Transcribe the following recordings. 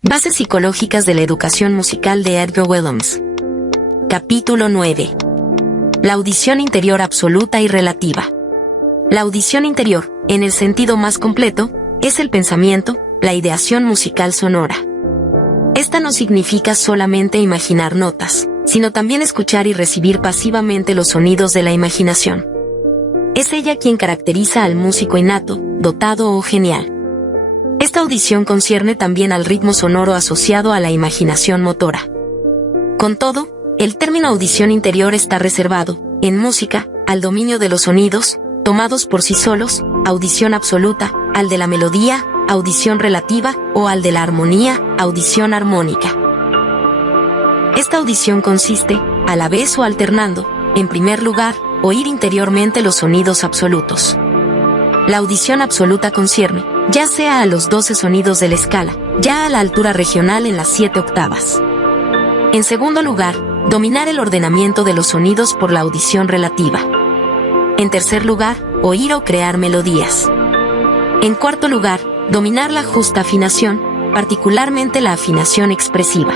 Bases psicológicas de la educación musical de Edgar Willems. Capítulo 9. La audición interior absoluta y relativa. La audición interior, en el sentido más completo, es el pensamiento, la ideación musical sonora. Esta no significa solamente imaginar notas, sino también escuchar y recibir pasivamente los sonidos de la imaginación. Es ella quien caracteriza al músico innato, dotado o genial. Esta audición concierne también al ritmo sonoro asociado a la imaginación motora. Con todo, el término audición interior está reservado, en música, al dominio de los sonidos, tomados por sí solos, audición absoluta, al de la melodía, audición relativa, o al de la armonía, audición armónica. Esta audición consiste, a la vez o alternando, en primer lugar, oír interiormente los sonidos absolutos. La audición absoluta concierne, ya sea a los 12 sonidos de la escala, ya a la altura regional en las 7 octavas. En segundo lugar, dominar el ordenamiento de los sonidos por la audición relativa. En tercer lugar, oír o crear melodías. En cuarto lugar, dominar la justa afinación, particularmente la afinación expresiva.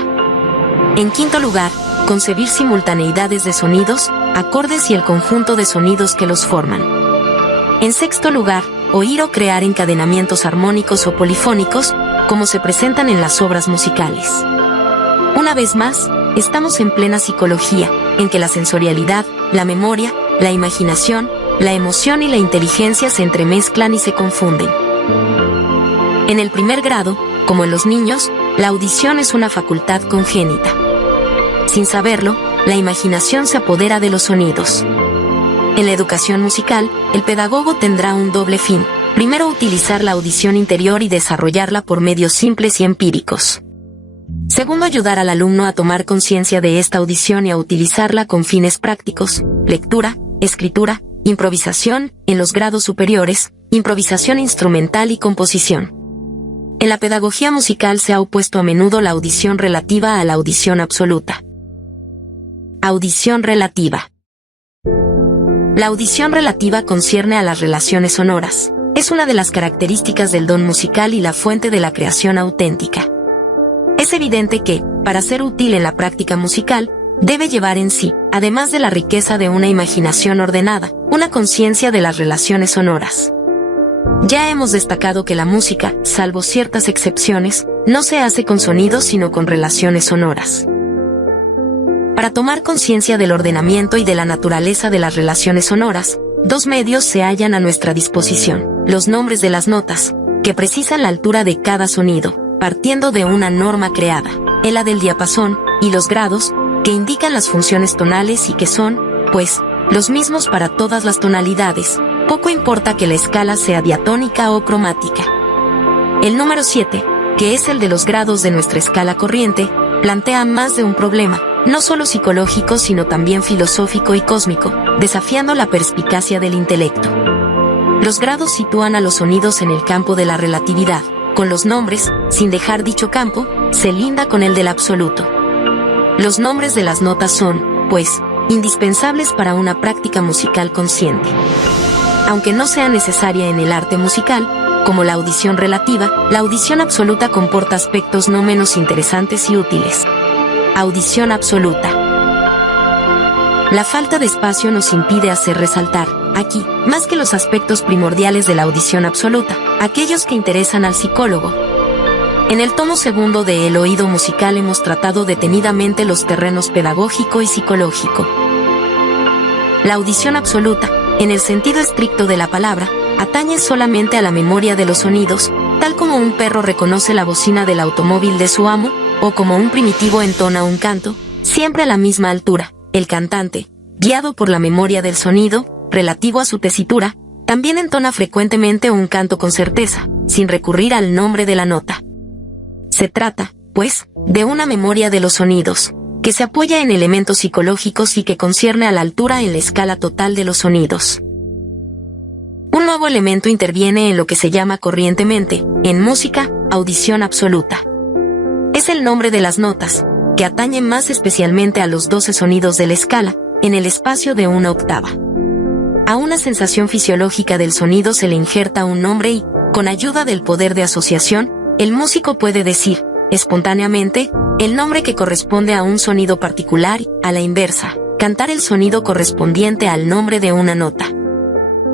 En quinto lugar, concebir simultaneidades de sonidos, acordes y el conjunto de sonidos que los forman. En sexto lugar, oír o crear encadenamientos armónicos o polifónicos, como se presentan en las obras musicales. Una vez más, estamos en plena psicología, en que la sensorialidad, la memoria, la imaginación, la emoción y la inteligencia se entremezclan y se confunden. En el primer grado, como en los niños, la audición es una facultad congénita. Sin saberlo, la imaginación se apodera de los sonidos. En la educación musical, el pedagogo tendrá un doble fin. Primero, utilizar la audición interior y desarrollarla por medios simples y empíricos. Segundo, ayudar al alumno a tomar conciencia de esta audición y a utilizarla con fines prácticos, lectura, escritura, improvisación, en los grados superiores, improvisación instrumental y composición. En la pedagogía musical se ha opuesto a menudo la audición relativa a la audición absoluta. Audición relativa. La audición relativa concierne a las relaciones sonoras. Es una de las características del don musical y la fuente de la creación auténtica. Es evidente que, para ser útil en la práctica musical, debe llevar en sí, además de la riqueza de una imaginación ordenada, una conciencia de las relaciones sonoras. Ya hemos destacado que la música, salvo ciertas excepciones, no se hace con sonidos sino con relaciones sonoras. Para tomar conciencia del ordenamiento y de la naturaleza de las relaciones sonoras, dos medios se hallan a nuestra disposición: los nombres de las notas, que precisan la altura de cada sonido, partiendo de una norma creada, la del diapasón, y los grados, que indican las funciones tonales y que son, pues, los mismos para todas las tonalidades, poco importa que la escala sea diatónica o cromática. El número 7, que es el de los grados de nuestra escala corriente, plantea más de un problema, no solo psicológico sino también filosófico y cósmico, desafiando la perspicacia del intelecto. Los grados sitúan a los sonidos en el campo de la relatividad. Con los nombres, sin dejar dicho campo, se linda con el del absoluto. Los nombres de las notas son, pues, indispensables para una práctica musical consciente. Aunque no sea necesaria en el arte musical, como la audición relativa, la audición absoluta comporta aspectos no menos interesantes y útiles. Audición absoluta. La falta de espacio nos impide hacer resaltar, aquí, más que los aspectos primordiales de la audición absoluta, aquellos que interesan al psicólogo. En el tomo segundo de El oído musical hemos tratado detenidamente los terrenos pedagógico y psicológico. La audición absoluta, en el sentido estricto de la palabra, atañe solamente a la memoria de los sonidos, tal como un perro reconoce la bocina del automóvil de su amo, o como un primitivo entona un canto, siempre a la misma altura. El cantante, guiado por la memoria del sonido, relativo a su tesitura, también entona frecuentemente un canto con certeza, sin recurrir al nombre de la nota. Se trata, pues, de una memoria de los sonidos, que se apoya en elementos psicológicos y que concierne a la altura en la escala total de los sonidos. Un nuevo elemento interviene en lo que se llama corrientemente, en música, audición absoluta. Es el nombre de las notas, que atañe más especialmente a los 12 sonidos de la escala, en el espacio de una octava. A una sensación fisiológica del sonido se le injerta un nombre y, con ayuda del poder de asociación, el músico puede decir, espontáneamente, el nombre que corresponde a un sonido particular y, a la inversa, cantar el sonido correspondiente al nombre de una nota.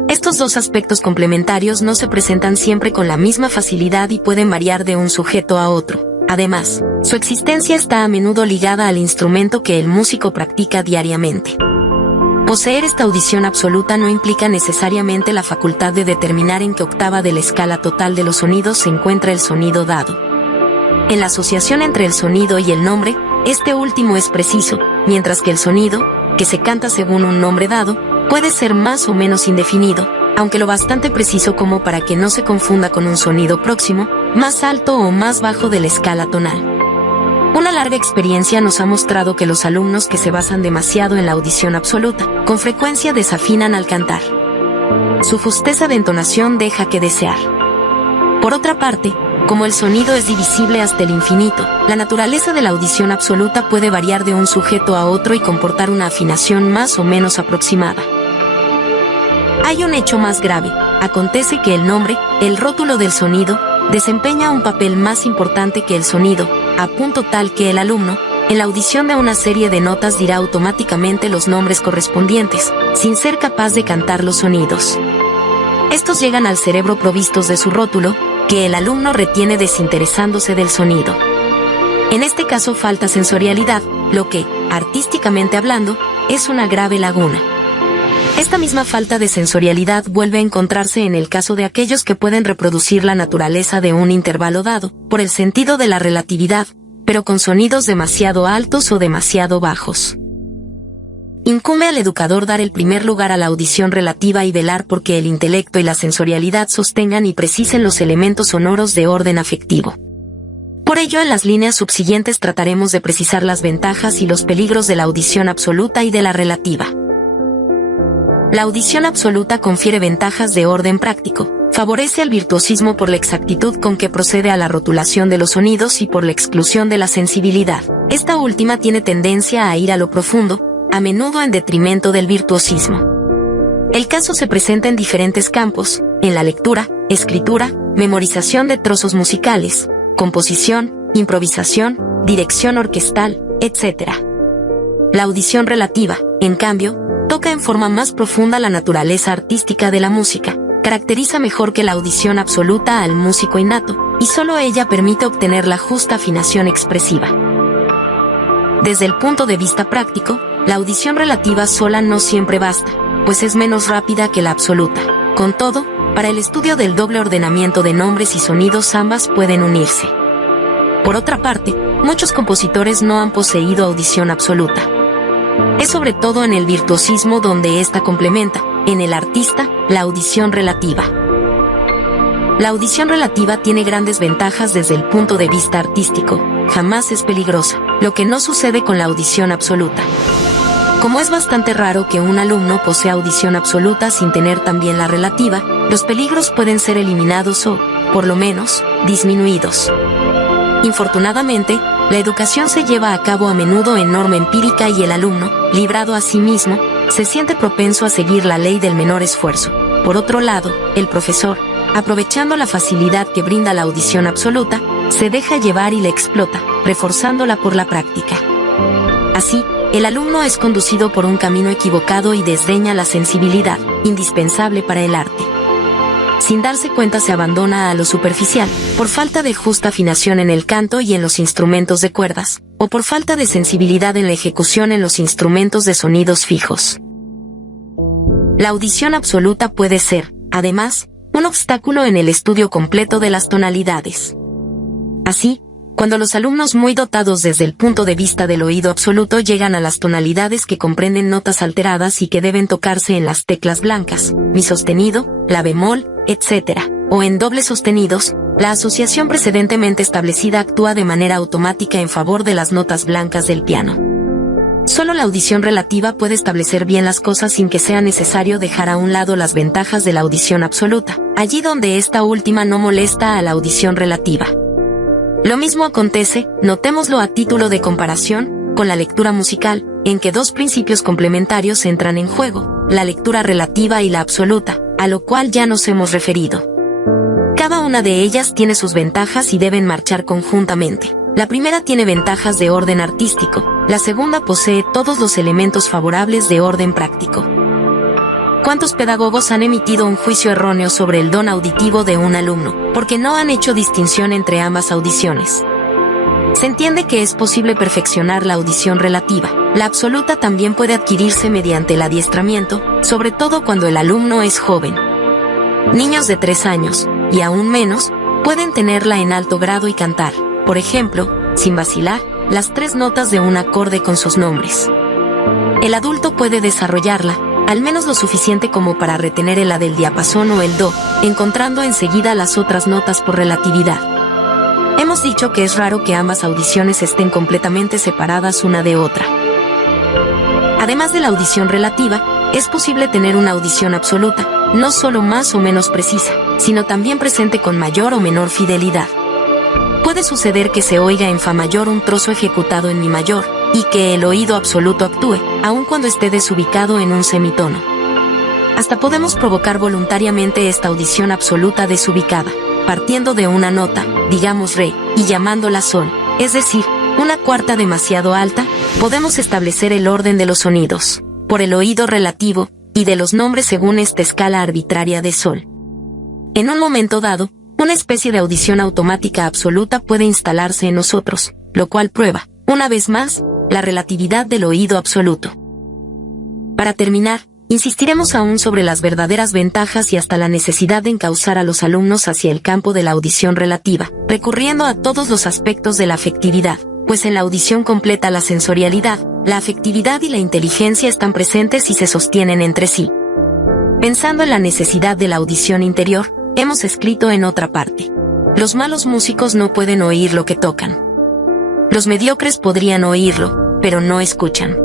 Estos dos aspectos complementarios no se presentan siempre con la misma facilidad y pueden variar de un sujeto a otro. Además, su existencia está a menudo ligada al instrumento que el músico practica diariamente. Poseer esta audición absoluta no implica necesariamente la facultad de determinar en qué octava de la escala total de los sonidos se encuentra el sonido dado. En la asociación entre el sonido y el nombre, este último es preciso, mientras que el sonido, que se canta según un nombre dado, puede ser más o menos indefinido, aunque lo bastante preciso como para que no se confunda con un sonido próximo, más alto o más bajo de la escala tonal. Una larga experiencia nos ha mostrado que los alumnos que se basan demasiado en la audición absoluta, con frecuencia desafinan al cantar. Su justeza de entonación deja que desear. Por otra parte, como el sonido es divisible hasta el infinito, la naturaleza de la audición absoluta puede variar de un sujeto a otro y comportar una afinación más o menos aproximada. Hay un hecho más grave. Acontece que el nombre, el rótulo del sonido, desempeña un papel más importante que el sonido, a punto tal que el alumno, en la audición de una serie de notas dirá automáticamente los nombres correspondientes, sin ser capaz de cantar los sonidos. Estos llegan al cerebro provistos de su rótulo, que el alumno retiene desinteresándose del sonido. En este caso falta sensorialidad, lo que, artísticamente hablando, es una grave laguna. Esta misma falta de sensorialidad vuelve a encontrarse en el caso de aquellos que pueden reproducir la naturaleza de un intervalo dado, por el sentido de la relatividad, pero con sonidos demasiado altos o demasiado bajos. Incumbe al educador dar el primer lugar a la audición relativa y velar porque el intelecto y la sensorialidad sostengan y precisen los elementos sonoros de orden afectivo. Por ello, en las líneas subsiguientes trataremos de precisar las ventajas y los peligros de la audición absoluta y de la relativa. La audición absoluta confiere ventajas de orden práctico, favorece al virtuosismo por la exactitud con que procede a la rotulación de los sonidos y por la exclusión de la sensibilidad. Esta última tiene tendencia a ir a lo profundo, a menudo en detrimento del virtuosismo. El caso se presenta en diferentes campos, en la lectura, escritura, memorización de trozos musicales, composición, improvisación, dirección orquestal, etc. La audición relativa, en cambio, toca en forma más profunda la naturaleza artística de la música, caracteriza mejor que la audición absoluta al músico innato, y solo ella permite obtener la justa afinación expresiva. Desde el punto de vista práctico, la audición relativa sola no siempre basta, pues es menos rápida que la absoluta. Con todo, para el estudio del doble ordenamiento de nombres y sonidos ambas pueden unirse. Por otra parte, muchos compositores no han poseído audición absoluta. Es sobre todo en el virtuosismo donde ésta complementa, en el artista, la audición relativa. La audición relativa tiene grandes ventajas desde el punto de vista artístico, jamás es peligrosa, lo que no sucede con la audición absoluta. Como es bastante raro que un alumno posea audición absoluta sin tener también la relativa, los peligros pueden ser eliminados o, por lo menos, disminuidos. Infortunadamente, la educación se lleva a cabo a menudo en norma empírica y el alumno, librado a sí mismo, se siente propenso a seguir la ley del menor esfuerzo. Por otro lado, el profesor, aprovechando la facilidad que brinda la audición absoluta, se deja llevar y la explota, reforzándola por la práctica. Así, el alumno es conducido por un camino equivocado y desdeña la sensibilidad, indispensable para el arte. Sin darse cuenta se abandona a lo superficial, por falta de justa afinación en el canto y en los instrumentos de cuerdas, o por falta de sensibilidad en la ejecución en los instrumentos de sonidos fijos. La audición absoluta puede ser, además, un obstáculo en el estudio completo de las tonalidades. Así, cuando los alumnos muy dotados desde el punto de vista del oído absoluto llegan a las tonalidades que comprenden notas alteradas y que deben tocarse en las teclas blancas, mi sostenido, la bemol, etc., o en dobles sostenidos, la asociación precedentemente establecida actúa de manera automática en favor de las notas blancas del piano. Solo la audición relativa puede establecer bien las cosas sin que sea necesario dejar a un lado las ventajas de la audición absoluta, allí donde esta última no molesta a la audición relativa. Lo mismo acontece, notémoslo a título de comparación, con la lectura musical, en que dos principios complementarios entran en juego, la lectura relativa y la absoluta, a lo cual ya nos hemos referido. Cada una de ellas tiene sus ventajas y deben marchar conjuntamente. La primera tiene ventajas de orden artístico, la segunda posee todos los elementos favorables de orden práctico. ¿Cuántos pedagogos han emitido un juicio erróneo sobre el don auditivo de un alumno, porque no han hecho distinción entre ambas audiciones? Se entiende que es posible perfeccionar la audición relativa. La absoluta también puede adquirirse mediante el adiestramiento, sobre todo cuando el alumno es joven. Niños de 3 años, y aún menos, pueden tenerla en alto grado y cantar, por ejemplo, sin vacilar, las 3 notas de un acorde con sus nombres. El adulto puede desarrollarla, al menos lo suficiente como para retener el la del diapasón o el do, encontrando enseguida las otras notas por relatividad. Hemos dicho que es raro que ambas audiciones estén completamente separadas una de otra. Además de la audición relativa, es posible tener una audición absoluta, no solo más o menos precisa, sino también presente con mayor o menor fidelidad. Puede suceder que se oiga en fa mayor un trozo ejecutado en mi mayor, y que el oído absoluto actúe, aun cuando esté desubicado en un semitono. Hasta podemos provocar voluntariamente esta audición absoluta desubicada, partiendo de una nota, digamos re, y llamándola sol, es decir, una cuarta demasiado alta. Podemos establecer el orden de los sonidos, por el oído relativo, y de los nombres según esta escala arbitraria de sol. En un momento dado, una especie de audición automática absoluta puede instalarse en nosotros, lo cual prueba, una vez más, la relatividad del oído absoluto. Para terminar, insistiremos aún sobre las verdaderas ventajas y hasta la necesidad de encauzar a los alumnos hacia el campo de la audición relativa, recurriendo a todos los aspectos de la afectividad, pues en la audición completa la sensorialidad, la afectividad y la inteligencia están presentes y se sostienen entre sí. Pensando en la necesidad de la audición interior, hemos escrito en otra parte: los malos músicos no pueden oír lo que tocan. Los mediocres podrían oírlo, pero no escuchan.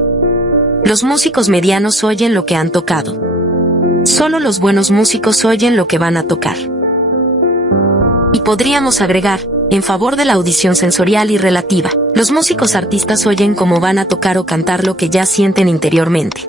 Los músicos medianos oyen lo que han tocado. Solo los buenos músicos oyen lo que van a tocar. Y podríamos agregar, en favor de la audición sensorial y relativa, los músicos artistas oyen cómo van a tocar o cantar lo que ya sienten interiormente.